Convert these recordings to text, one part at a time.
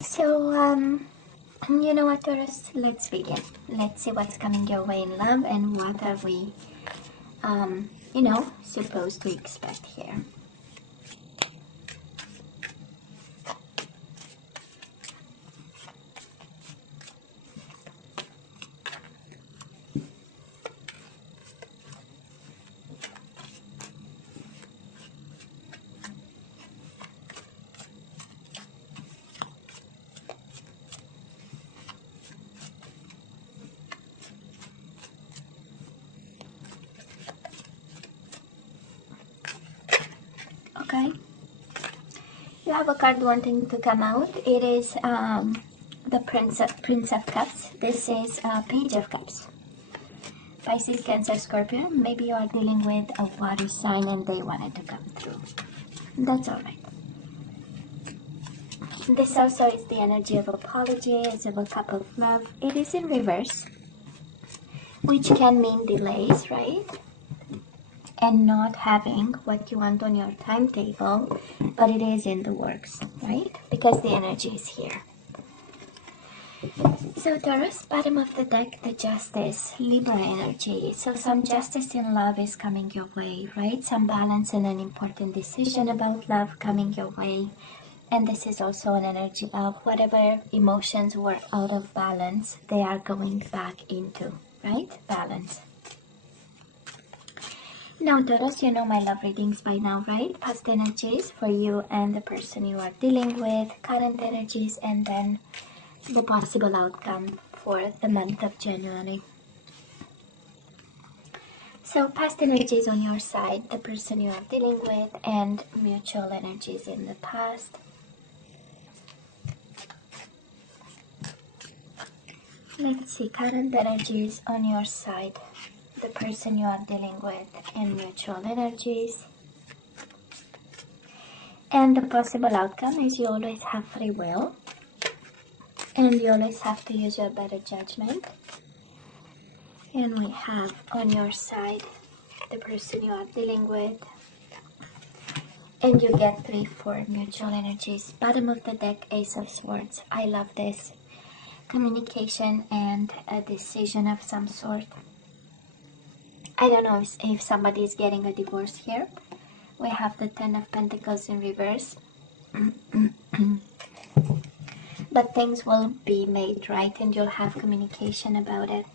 So, you know what, Taurus? Let's begin. Let's see what's coming your way in love and what are we, supposed to expect here. Okay, you have a card wanting to come out. It is the Prince of Cups. This is Page of Cups. Pisces, Cancer, Scorpio. Maybe you are dealing with a water sign and they wanted to come through. That's all right. This also is the energy of apologies, of a cup of love. It is in reverse, which can mean delays, right? And not having what you want on your timetable, but it is in the works, right? Because the energy is here. So Taurus, bottom of the deck, the Justice, Libra energy. So some justice in love is coming your way, right? Some balance and an important decision about love coming your way. And this is also an energy of whatever emotions were out of balance, they are going back into, right? Balance. Now, Taurus, you know my love readings by now, right? Past energies for you and the person you are dealing with, current energies, and then the possible outcome for the month of January. So, past energies on your side, the person you are dealing with, and mutual energies in the past. Let's see, current energies on your side, the person you are dealing with, and mutual energies. And the possible outcome is you always have free will, and you always have to use your better judgment. And we have on your side the person you are dealing with, and you get 3 for mutual energies. Bottom of the deck, Ace of Swords. I love this. Communication and a decision of some sort. I don't know if somebody is getting a divorce here. We have the 10 of Pentacles in reverse. But things will be made right and you'll have communication about it.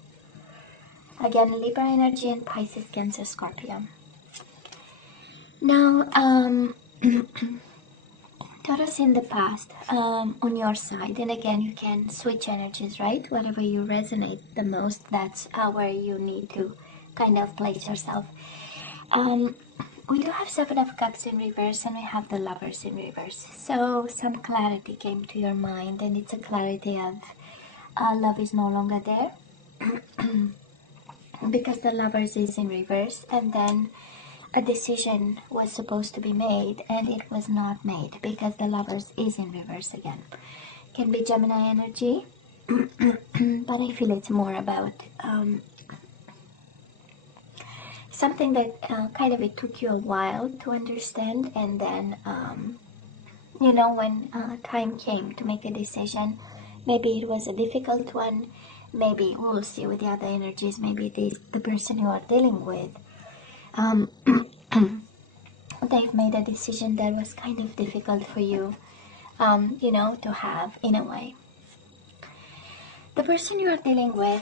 Again, Libra energy and Pisces, Cancer, Scorpio. Now, Taurus in the past, on your side, and again, you can switch energies, right? Whatever you resonate the most, that's where you need to kind of place yourself. We do have 7 of Cups in reverse and we have the Lovers in reverse. So some clarity came to your mind, and it's a clarity of love is no longer there because the Lovers is in reverse, and then a decision was supposed to be made and it was not made because the Lovers is in reverse again. Can be Gemini energy, but I feel it's more about something that kind of it took you a while to understand, and then when time came to make a decision, maybe it was a difficult one, maybe we'll see with the other energies, maybe the person you are dealing with, they've made a decision that was kind of difficult for you, to have in a way. The person you are dealing with,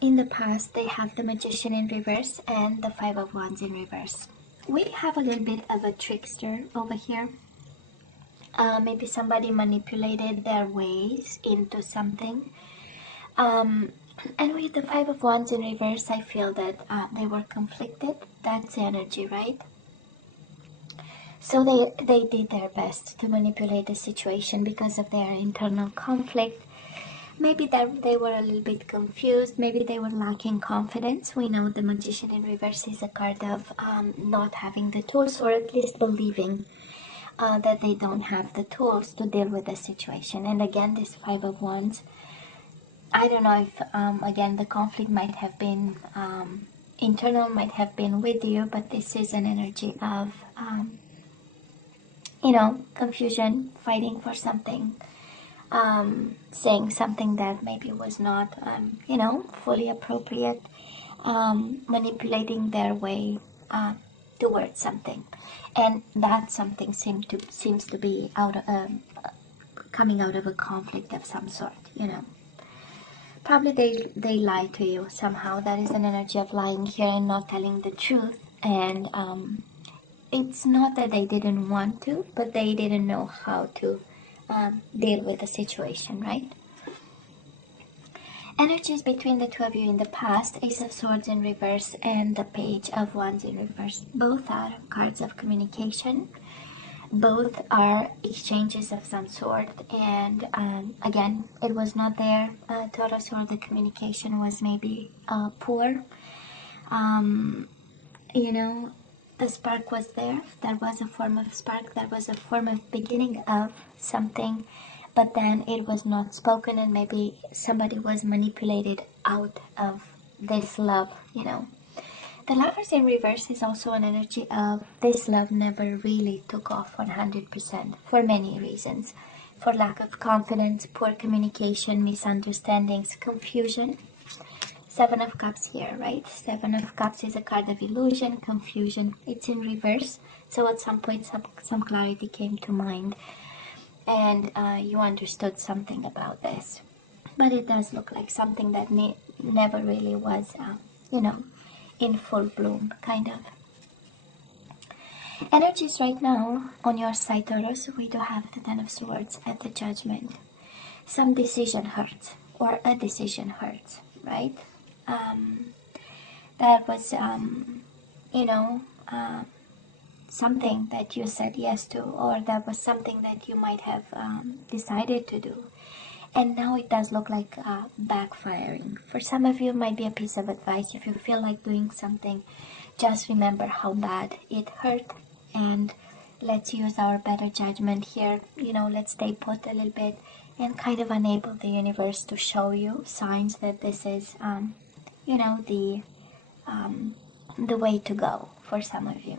in the past, they have the Magician in reverse and the 5 of Wands in reverse. We have a little bit of a trickster over here. Maybe somebody manipulated their ways into something. And with the 5 of Wands in reverse, I feel that they were conflicted. That's the energy, right? So they did their best to manipulate the situation because of their internal conflict. Maybe that they were a little bit confused. Maybe they were lacking confidence. We know the Magician in reverse is a card of not having the tools, or at least believing that they don't have the tools to deal with the situation. And again, this 5 of Wands, I don't know if, again, the conflict might have been internal, might have been with you, but this is an energy of, confusion, fighting for something. saying something that maybe was not, fully appropriate, manipulating their way towards something, and that something seems to be coming out of a conflict of some sort. Probably they lie to you somehow. That is an energy of lying here and not telling the truth. And it's not that they didn't want to, but they didn't know how to deal with the situation, right? Energies between the two of you in the past: Ace of Swords in reverse and the Page of Wands in reverse. Both are cards of communication. Both are exchanges of some sort, and again, it was not there, Taurus, or the communication was maybe poor. The spark was there. There was a form of spark. There was a form of beginning of something, but then it was not spoken, and maybe somebody was manipulated out of this love. The Lovers in reverse is also an energy of this love never really took off 100% for many reasons. For lack of confidence, poor communication, misunderstandings, confusion. Seven of Cups here, right? Seven of Cups is a card of illusion, confusion. It's in reverse, so at some point some clarity came to mind, and you understood something about this. But it does look like something that never really was, in full bloom, kind of. Energies right now on your side, Taurus, we do have the Ten of Swords at the Judgment. Some decision hurts, or a decision hurts, right? That was, something that you said yes to, or that was something that you might have decided to do. And now it does look like backfiring. For some of you, it might be a piece of advice. If you feel like doing something, just remember how bad it hurt, and let's use our better judgment here. Let's stay put a little bit and kind of enable the universe to show you signs that this is, the way to go for some of you.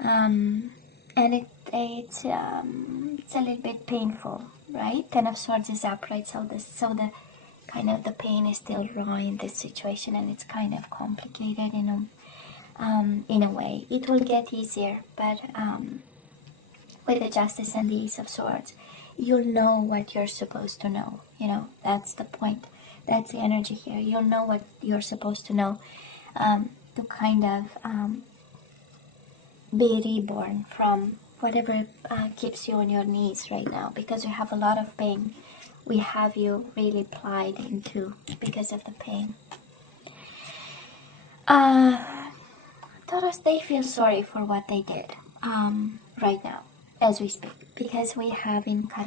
And it's a little bit painful, right? Ten of Swords is upright, so the kind of the pain is still raw in this situation, and it's kind of complicated in a way. It will get easier, but with the Justice and the Ace of Swords, you'll know what you're supposed to know. That's the point. That's the energy here. You'll know what you're supposed to know, to kind of be reborn from whatever keeps you on your knees right now, because you have a lot of pain. We have you really plied into because of the pain. Taurus, they feel sorry for what they did right now as we speak, because we have in their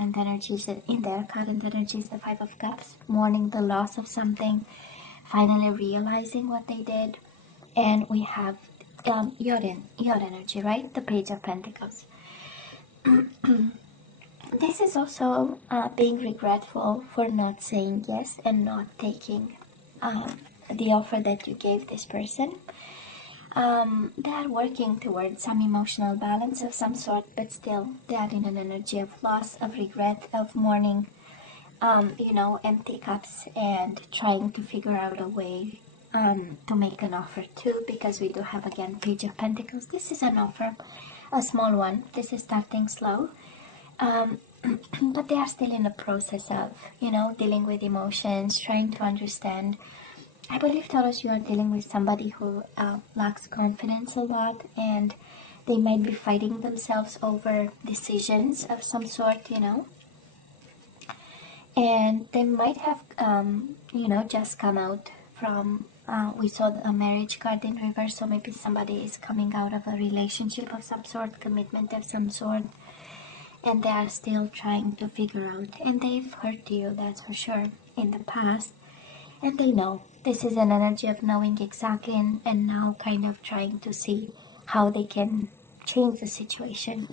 current energies, the Five of Cups, mourning the loss of something, finally realizing what they did. And we have your energy, right? The Page of Pentacles. This is also being regretful for not saying yes and not taking the offer that you gave this person. They are working towards some emotional balance of some sort, but still they are in an energy of loss, of regret, of mourning, empty cups, and trying to figure out a way to make an offer too, because we do have again Page of Pentacles. This is an offer, a small one. This is starting slow, but they are still in the process of dealing with emotions, trying to understand. I believe, Taurus, you are dealing with somebody who lacks confidence a lot, and they might be fighting themselves over decisions of some sort, and they might have just come out from we saw a marriage card in reverse, so maybe somebody is coming out of a relationship of some sort, commitment of some sort, and they are still trying to figure out, and they've hurt you, that's for sure, in the past, and they know. This is an energy of knowing exactly, and now kind of trying to see how they can change the situation.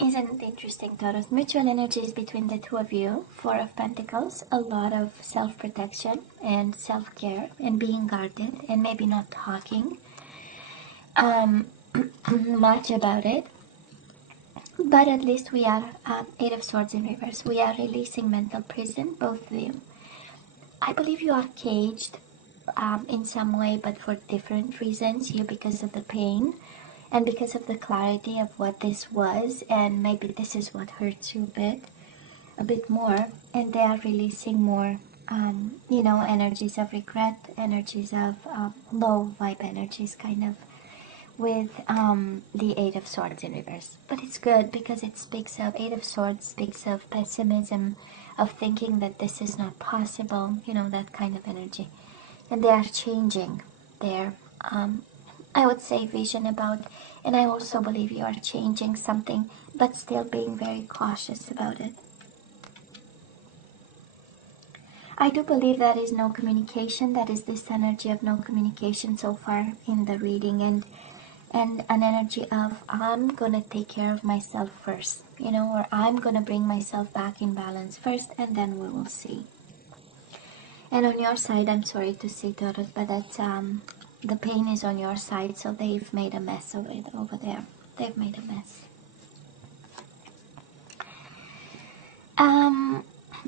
Isn't it interesting, Taurus? Mutual energies between the two of you. Four of Pentacles, a lot of self-protection and self-care and being guarded and maybe not talking much about it. But at least we are Eight of Swords in reverse. We are releasing mental prison, both of you. I believe you are caged in some way, but for different reasons. You because of the pain and because of the clarity of what this was, and maybe this is what hurts you a bit more, and they are releasing more energies of regret, energies of low vibe energies, kind of, with the Eight of Swords in reverse. But it's good because it speaks of, Eight of Swords speaks of pessimism, of thinking that this is not possible, that kind of energy. And they are changing their, I would say, vision about, and I also believe you are changing something, but still being very cautious about it. I do believe there is no communication. That is this energy of no communication so far in the reading, and an energy of, I'm gonna take care of myself first, or I'm gonna bring myself back in balance first, and then we will see. And on your side, I'm sorry to say, Taurus, but that's the pain is on your side, so they've made a mess of it over there. They've made a mess.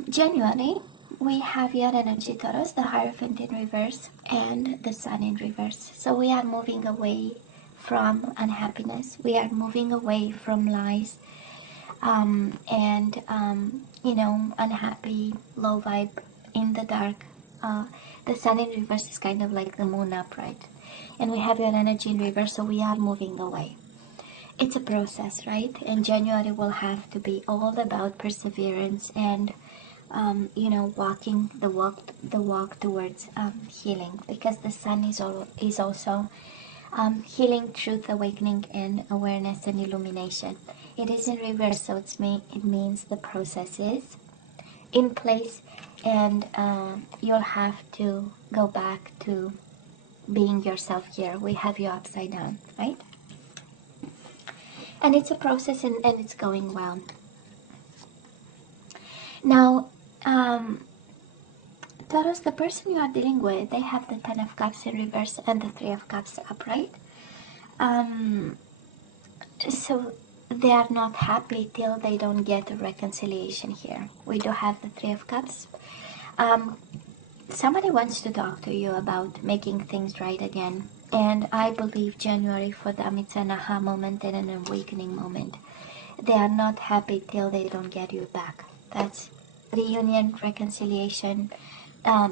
January, we have your energy, Taurus, the Hierophant in reverse and the Sun in reverse. So we are moving away from unhappiness. We are moving away from lies and unhappy, low vibe, in the dark. The Sun in reverse is kind of like the moon upright. And we have your energy in reverse, so we are moving away. It's a process, right? And January will have to be all about perseverance and walking the walk towards healing, because the Sun is also healing, truth, awakening, and awareness and illumination. It is in reverse, so it means the process is in place, and you'll have to go back to being yourself here. We have you upside down, right? And it's a process, and it's going well. Now, Taurus, the person you are dealing with, they have the Ten of Cups in reverse and the Three of Cups upright. So they are not happy till they don't get a reconciliation here. We do have the Three of Cups. Somebody wants to talk to you about making things right again. And I believe January for them, it's an aha moment and an awakening moment. They are not happy till they don't get you back. That's reunion, reconciliation,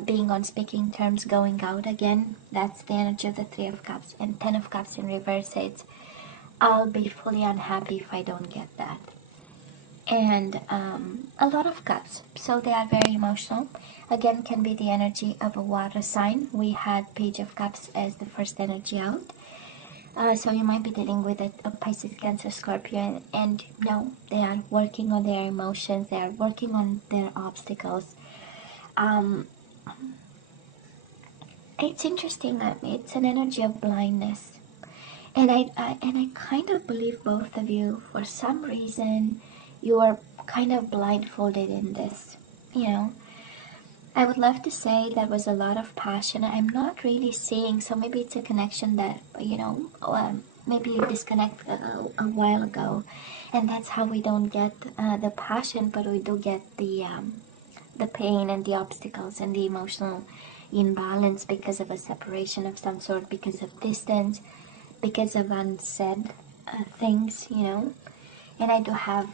being on speaking terms, going out again. That's the energy of the Three of Cups. And Ten of Cups in reverse, it's, I'll be fully unhappy if I don't get that. And a lot of cups, so they are very emotional. Again, can be the energy of a water sign. We had Page of Cups as the first energy out. So you might be dealing with a Pisces, Cancer, Scorpio, and no, they are working on their emotions, they are working on their obstacles. It's interesting that it's an energy of blindness, and I kind of believe both of you, for some reason, you are kind of blindfolded in this. I would love to say there was a lot of passion. I'm not really seeing, so maybe it's a connection that, maybe you disconnect a while ago, and that's how we don't get the passion, but we do get the pain and the obstacles and the emotional imbalance because of a separation of some sort, because of distance, because of unsaid things, And I do have,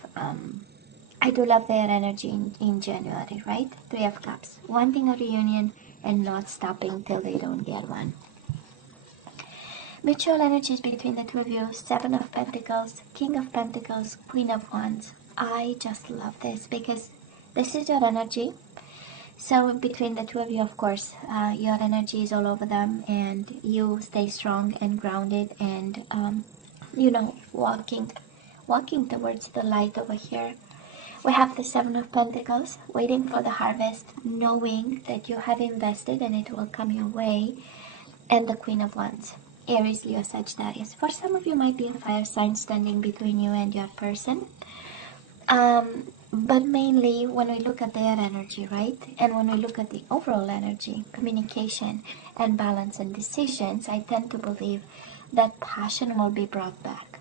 I do love their energy in January, right? Three of Cups, wanting a reunion and not stopping till they don't get one. Mutual energies between the two of you, Seven of Pentacles, King of Pentacles, Queen of Wands. I just love this because this is your energy. So between the two of you, of course, your energy is all over them, and you stay strong and grounded, and walking towards the light over here. We have the Seven of Pentacles, waiting for the harvest, knowing that you have invested and it will come your way, and the Queen of Wands, Aries, Leo, Sagittarius. For some of you, might be a fire sign standing between you and your person. But mainly when we look at their energy, right? And when we look at the overall energy, communication and balance and decisions, I tend to believe that passion will be brought back.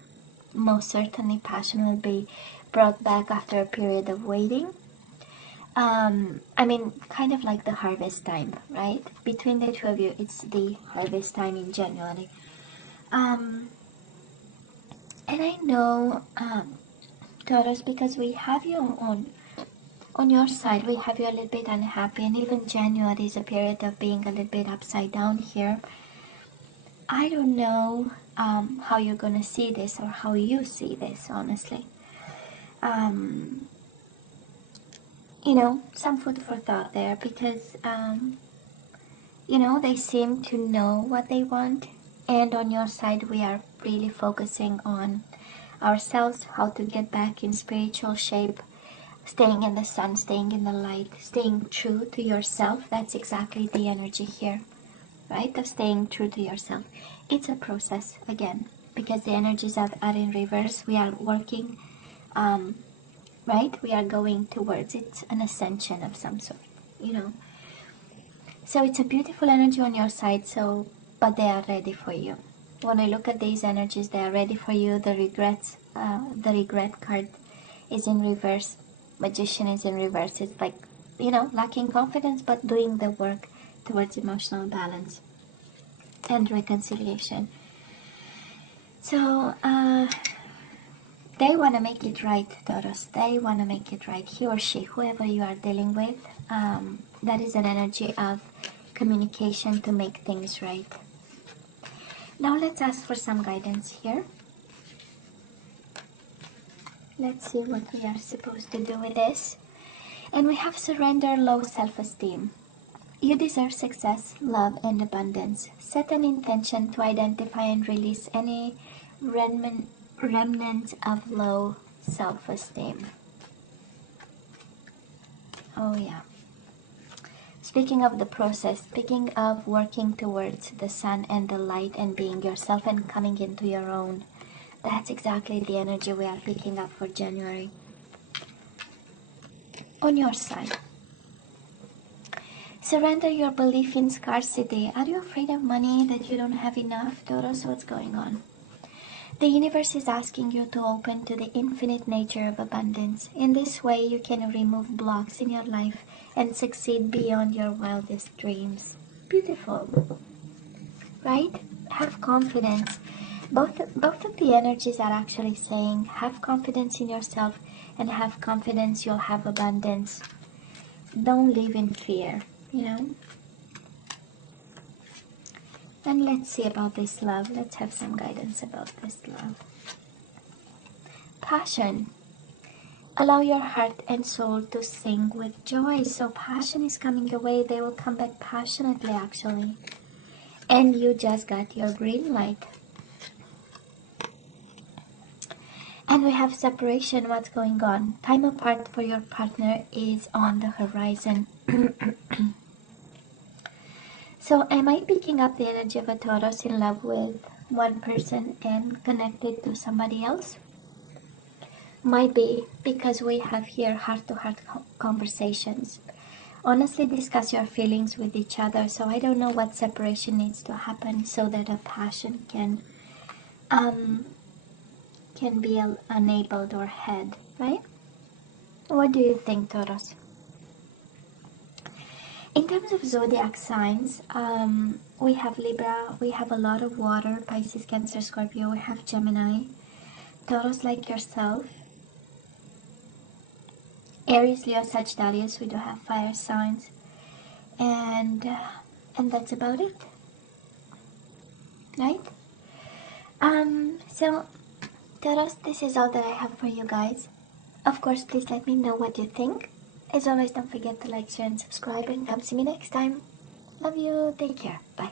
most certainly passion will be brought back after a period of waiting. I mean, kind of like the harvest time, right? Between the two of you, it's the harvest time in January. And I know, Taurus, because we have you on your side, we have you a little bit unhappy, and even January is a period of being a little bit upside down here. I don't know how you're going to see this or how you see this, honestly. You know, some food for thought there, because, you know, they seem to know what they want. And on your side, we are really focusing on ourselves, how to get back in spiritual shape, staying in the sun, staying in the light, staying true to yourself. That's exactly the energy here, right? Of staying true to yourself. It's a process, again, because the energies are in reverse. We are working, right? We are going towards it, an ascension of some sort, you know. So it's a beautiful energy on your side, so, but they are ready for you. When I look at these energies, they are ready for you. The regret card is in reverse. Magician is in reverse. It's like, you know, lacking confidence, but doing the work towards emotional balance and reconciliation. So, they want to make it right, Taurus. They want to make it right. He or she, whoever you are dealing with, that is an energy of communication to make things right. Now let's ask for some guidance here. Let's see what we are supposed to do with this. And we have surrender, low self-esteem. You deserve success, love, and abundance. Set an intention to identify and release any remnant of low self-esteem. Oh yeah. Speaking of the process, speaking of working towards the sun and the light and being yourself and coming into your own, that's exactly the energy we are picking up for January. On your side, surrender your belief in scarcity. Are you afraid of money, that you don't have enough? Taurus, what's going on? The universe is asking you to open to the infinite nature of abundance. In this way, you can remove blocks in your life and succeed beyond your wildest dreams. Beautiful, right? Have confidence. Both of the energies are actually saying, have confidence in yourself and have confidence you'll have abundance. Don't live in fear, you know? And let's see about this love. Let's have some guidance about this love. Passion. Allow your heart and soul to sing with joy. So passion is coming your way. They will come back passionately, actually. And you just got your green light. And we have separation. What's going on? Time apart for your partner is on the horizon. So am I picking up the energy of a Taurus in love with one person and connected to somebody else? Might be, because we have here heart-to-heart conversations. Honestly, discuss your feelings with each other. So I don't know what separation needs to happen so that a passion can be enabled or had, right? What do you think, Taurus? In terms of zodiac signs, we have Libra, we have a lot of water, Pisces, Cancer, Scorpio, we have Gemini, Taurus like yourself, Aries, Leo, Sagittarius, we do have fire signs, and that's about it, right? So, Taurus, this is all that I have for you guys. Of course, please let me know what you think. As always, don't forget to like, share, and subscribe, and come see me next time. Love you. Take care. Bye.